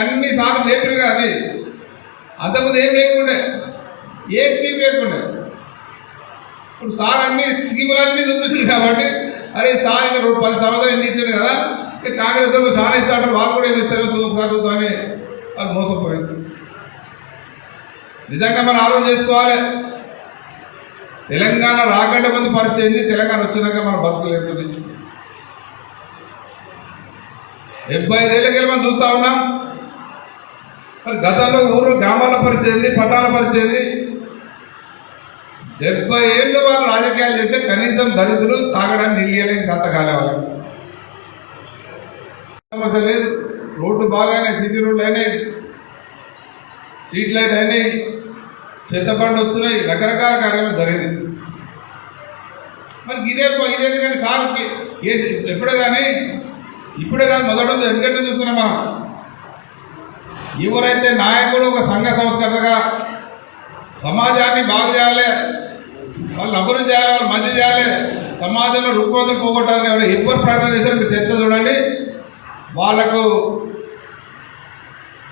అన్ని సార్లు లేపుగా అది అంతకుముందు ఏం లేకుండే, ఏ స్కీమ్ లేకుండే. ఇప్పుడు సార్ అన్ని స్కీములన్నీ చూపిస్తుంది కాబట్టి అరే సార్ ఇంకా 10 సంవత్సరాలు ఎన్ని ఇచ్చారు కదా, కాంగ్రెస్ వాళ్ళు సార్ ఇస్తారు వాళ్ళు కూడా ఏమి ఇస్తారు చూపుతారు అని వాళ్ళు మోసపోయింది. నిజంగా మనం ఆలోచన చేసుకోవాలి. తెలంగాణ రాకంటే ముందు పరిస్థితి ఏంది, తెలంగాణ వచ్చినాక మన బతుకులు ఎట్లుంది. 75 ఏళ్ళకి మనం చూస్తూ ఉన్నాం. మరి గతంలో ఊరు గ్రామాల పరిస్థితి ఏంది, పట్టాల పరిస్థితి ఏంది. 70 ఏళ్ళు వాళ్ళు రాజకీయాలు చేస్తే కనీసం దళితులు తాగడానికి నీళ్ళని సత్తకాలే వాళ్ళకి సమస్య లేదు. రోడ్డు బాగానే, సిటీ రోడ్లు అయినాయి, స్ట్రీట్ లైట్ అయినాయి, చెత్తబండ్లు వస్తున్నాయి, రకరకాల కార్యక్రమాలు జరిగింది. మరి ఇదే కానీ సార్కి ఎప్పుడే కానీ మొదటి ఎందుకంటే చూస్తున్నామా, ఎవరైతే నాయకుడు ఒక సంఘ సంస్కర్తగా సమాజాన్ని బాగు చేయాలి, వాళ్ళు అభివృద్ధి చేయాలి, వాళ్ళు మంచి చేయాలి, సమాజంలో రుగ్మతలు పోగొట్టాలని ఎవరు ప్రయత్నం చేశారు మీరు చర్చ చూడండి. వాళ్లకు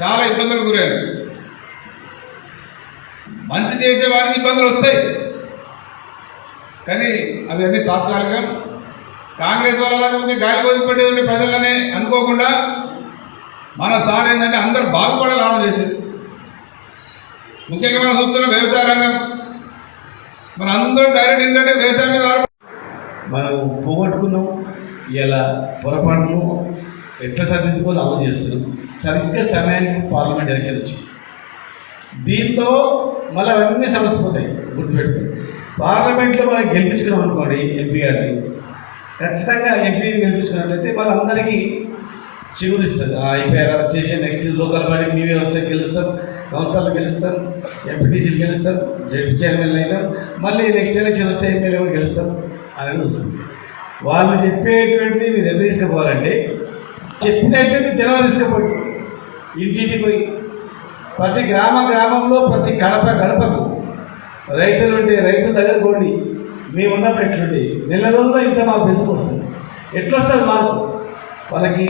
చాలా ఇబ్బందులు గురయ్యారు. మంచి చేసే వారికి ఇబ్బందులు వస్తాయి, కానీ అవన్నీ తాత్కాలికం. కాంగ్రెస్ వాళ్ళ గాలి వదిలిపెట్టేది ప్రజలని అనుకోకుండా మన సార్ ఏంటంటే అందరూ బాగుపడాలి ఆలోచన చేసేది. ముఖ్యంగా మనం చూస్తున్నాం వ్యవసాయ రంగం, మన అందరూ డైరెక్ట్ ఏంటంటే వ్యవసాయం మీద మనం పోగొట్టుకున్నాం. ఇలా పొరపాటును ఎట్లా సరిదిద్దుకోవాలో అమలు చేస్తున్నాం. సరిగ్గా సమయానికి పార్లమెంట్ ఎలక్షన్ వచ్చింది. దీంతో మళ్ళీ అవన్నీ సమస్య పోతాయి. గుర్తుపెట్టుకుని పార్లమెంట్లో మనం గెలిపించుకున్నాం అనుకోండి, ఎంపీ గారిని ఖచ్చితంగా ఎంపీని గెలిపించుకున్నట్లయితే వాళ్ళందరికీ చిగురిస్తారు. అయిపోయారు చేసే నెక్స్ట్ లోకల్ బాడీ మీవే వస్తే గెలుస్తాం, సంస్థలు గెలుస్తాం, ఎంపీటీసీలు గెలుస్తాం, జడ్పీ చైర్మన్లు అయినా మళ్ళీ నెక్స్ట్ ఎలక్షన్ వస్తే ఎమ్మెల్యే కూడా గెలుస్తాం అనేది వస్తుంది. వాళ్ళు చెప్పేటువంటి మీరు ఎంత తీసుకుపోవాలంటే చెప్పినటువంటి జనాలు తీసుకుపోయి ఇంటింటికి పోయి ప్రతి గ్రామంలో ప్రతి గడపకు రైతులు ఉంటే రైతుల దగ్గర పోండి, మేము ఉన్నప్పుడు ఎట్లుండి నెల రోజుల్లో ఇంత మాకు పెంచుకొస్తుంది. ఎట్లొస్తుంది మాకు వాళ్ళకి